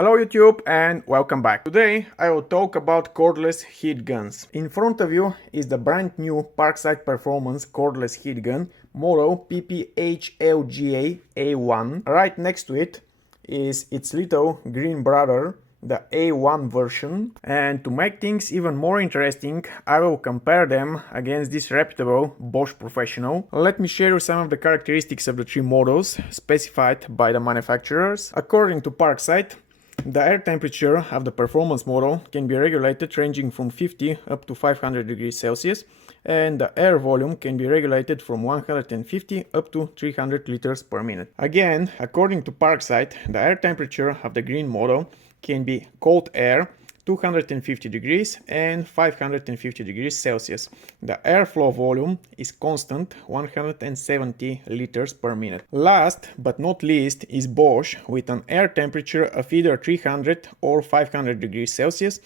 Hello YouTube and welcome back. Today I will talk about cordless heat guns. In front of you is the brand new Parkside Performance cordless heat gun, model PPHLGA A1. Right next to it is its little green brother, the A1 version. And to make things even more interesting, I will compare them against this reputable Bosch Professional. Let me share you some of the characteristics of the three models specified by the manufacturers. According to Parkside, the air temperature of the performance model can be regulated ranging from 50 up to 500 degrees Celsius, and the air volume can be regulated from 150 up to 300 liters per minute. Again, according to Parkside, the air temperature of the green model can be cold air 250 degrees and 550 degrees Celsius. The airflow volume is constant 170 liters per minute. Last but not least is Bosch with an air temperature of either 300 or 500 degrees Celsius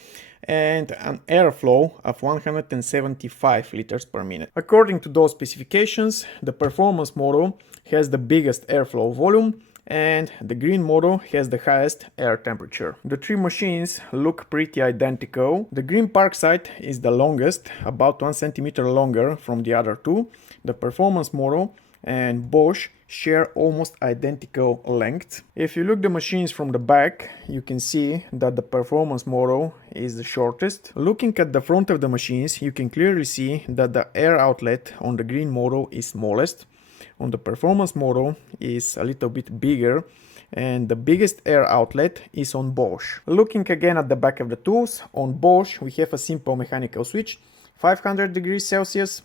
and an airflow of 175 liters per minute. According to those specifications, the performance model has the biggest airflow volume and the green model has the highest air temperature. The three machines look pretty identical. The green Parkside is the longest, about 1 centimeter longer from the other two. The performance model and Bosch share almost identical length. If you look the machines from the back, you can see that the performance model is the shortest. Looking at the front of the machines, you can clearly see that the air outlet on the green model is smallest. On the performance model is a little bit bigger, and the biggest air outlet is on Bosch. Looking again at the back of the tools, on Bosch we have a simple mechanical switch, 500 degrees Celsius,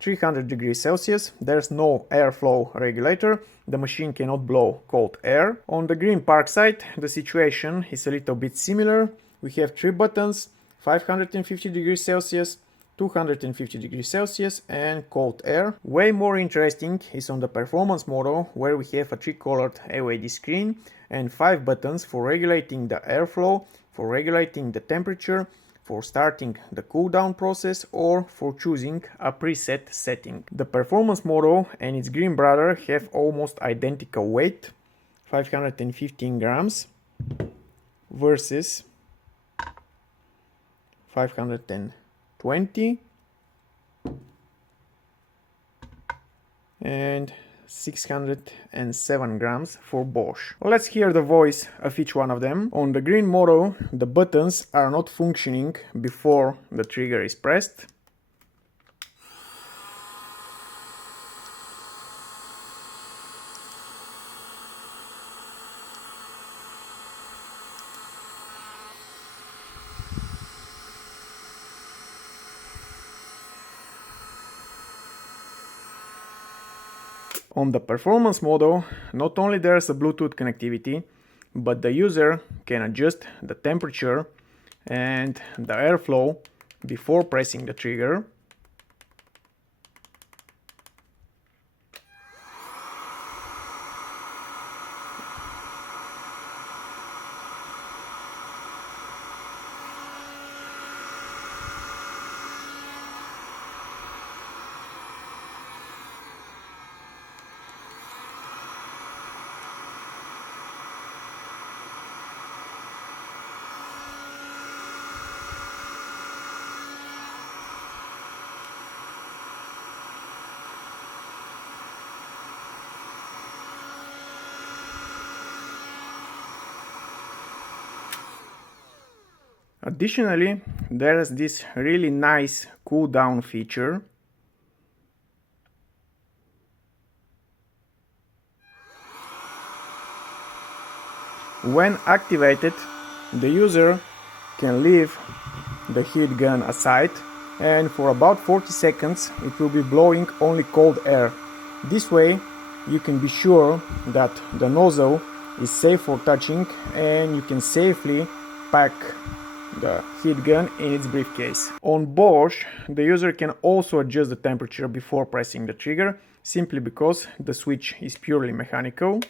300 degrees Celsius. There's no airflow regulator, the machine cannot blow cold air. On the green Parkside the situation is a little bit similar. We have three buttons, 550 degrees Celsius, 250 degrees Celsius and cold air. Way more interesting is on the performance model, where we have a three-colored LED screen and 5 buttons for regulating the airflow, for regulating the temperature, for starting the cool down process, or for choosing a preset setting. The performance model and its green brother have almost identical weight, 515 grams versus 520 and 607 grams for Bosch. Let's hear the voice of each one of them. On the green model, the buttons are not functioning before the trigger is pressed. On the performance model, not only there's a Bluetooth connectivity, but the user can adjust the temperature and the airflow before pressing the trigger. Additionally, there's this really nice cool down feature. When activated, the user can leave the heat gun aside, and for about 40 seconds it will be blowing only cold air. This way you can be sure that the nozzle is safe for touching and you can safely pack the heat gun in its briefcase. On Bosch, the user can also adjust the temperature before pressing the trigger, simply because the switch is purely mechanical.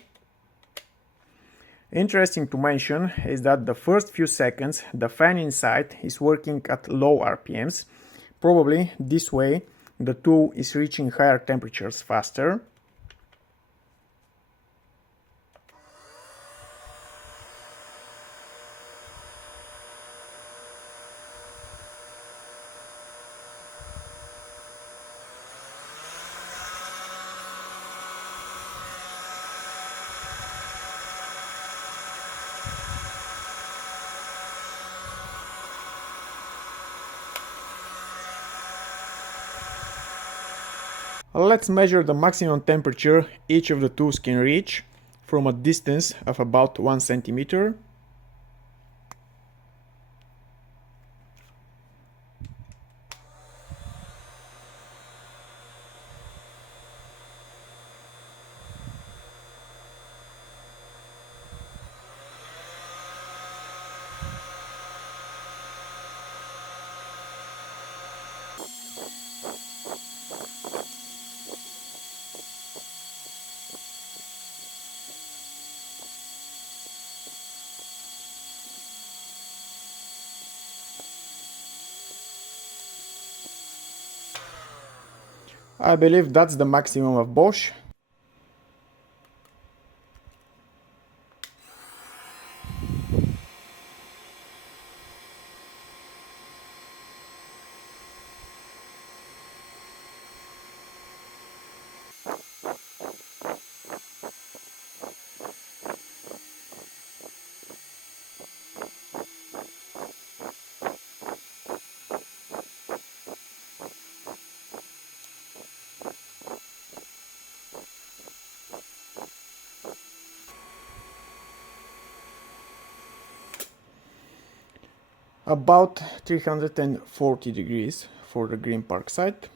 Interesting to mention is that the first few seconds the fan inside is working at low RPMs. Probably this way the tool is reaching higher temperatures faster. Let's measure the maximum temperature each of the tools can reach from a distance of about 1 centimeter. I believe that's the maximum of Bosch. About 340 degrees for the green Parkside.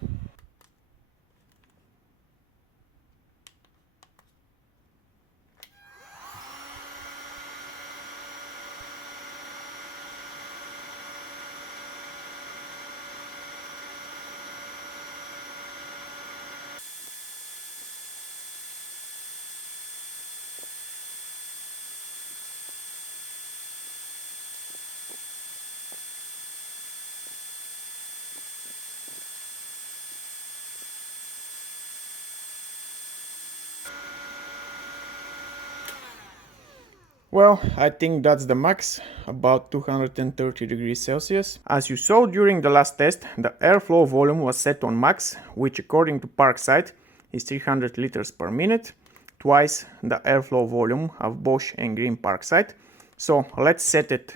Well, I think that's the max, about 230 degrees Celsius. As you saw during the last test, the airflow volume was set on max, which according to Parkside is 300 liters per minute, twice the airflow volume of Bosch and Green Parkside. So let's set it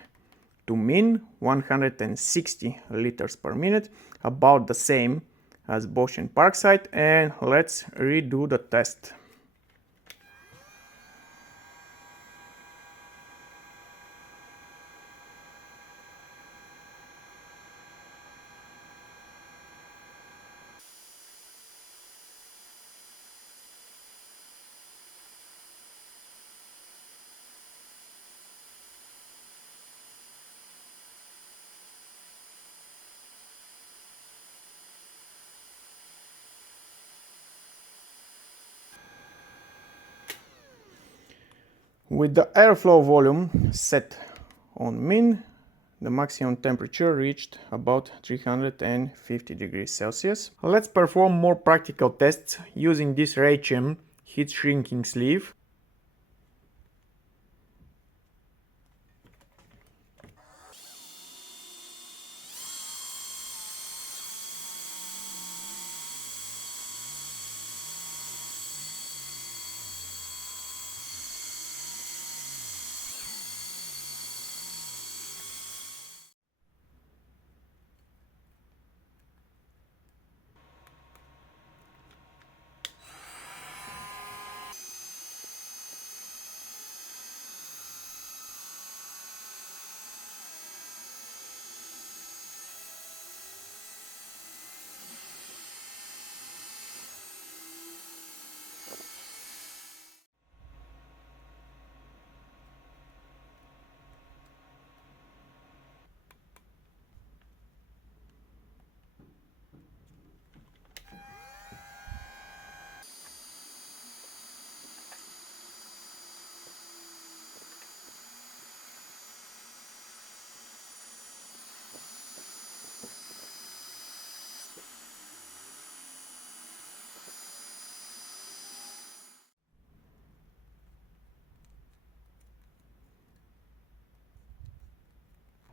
to min, 160 liters per minute, about the same as Bosch and Parkside, and let's redo the test. With the airflow volume set on min, the maximum temperature reached about 350 degrees Celsius. Let's perform more practical tests using this RHM heat shrinking sleeve.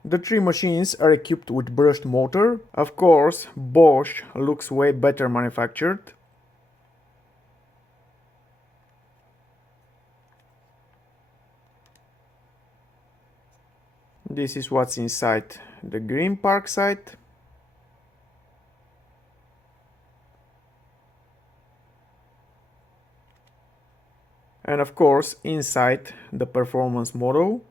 The three machines are equipped with brushed motor. Of course, Bosch looks way better manufactured. This is what's inside the green Parkside. and of course inside the performance model.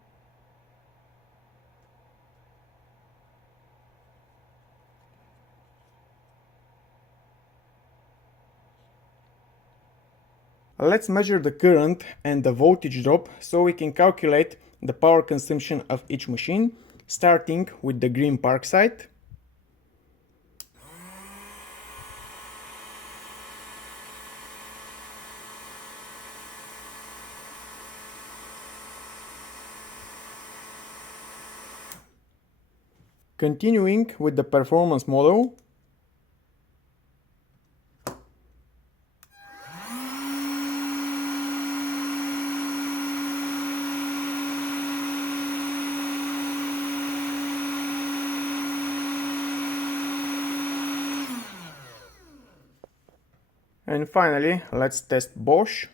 Let's measure the current and the voltage drop so we can calculate the power consumption of each machine, starting with the green Parkside. Continuing with the performance model. And finally, let's test Bosch.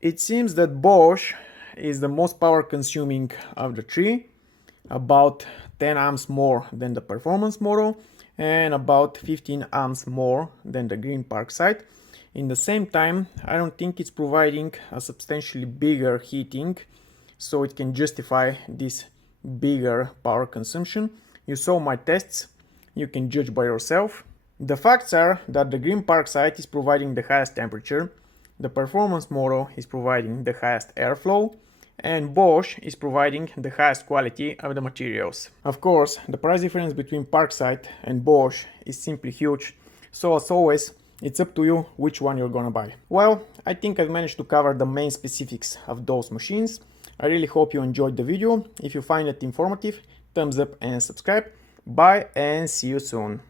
It seems that Bosch is the most power consuming of the three, about 10 amps more than the performance model and about 15 amps more than the green Parkside. In the same time, I don't think it's providing a substantially bigger heating, so it can justify this bigger power consumption. You saw my tests, you can judge by yourself. The facts are that the green Parkside is providing the highest temperature, the performance model is providing the highest airflow, and Bosch is providing the highest quality of the materials. Of course, the price difference between Parkside and Bosch is simply huge, so as always, it's up to you which one you're gonna buy. Well, I think I've managed to cover the main specifics of those machines. I really hope you enjoyed the video. If you find it informative, thumbs up and subscribe. Bye and see you soon.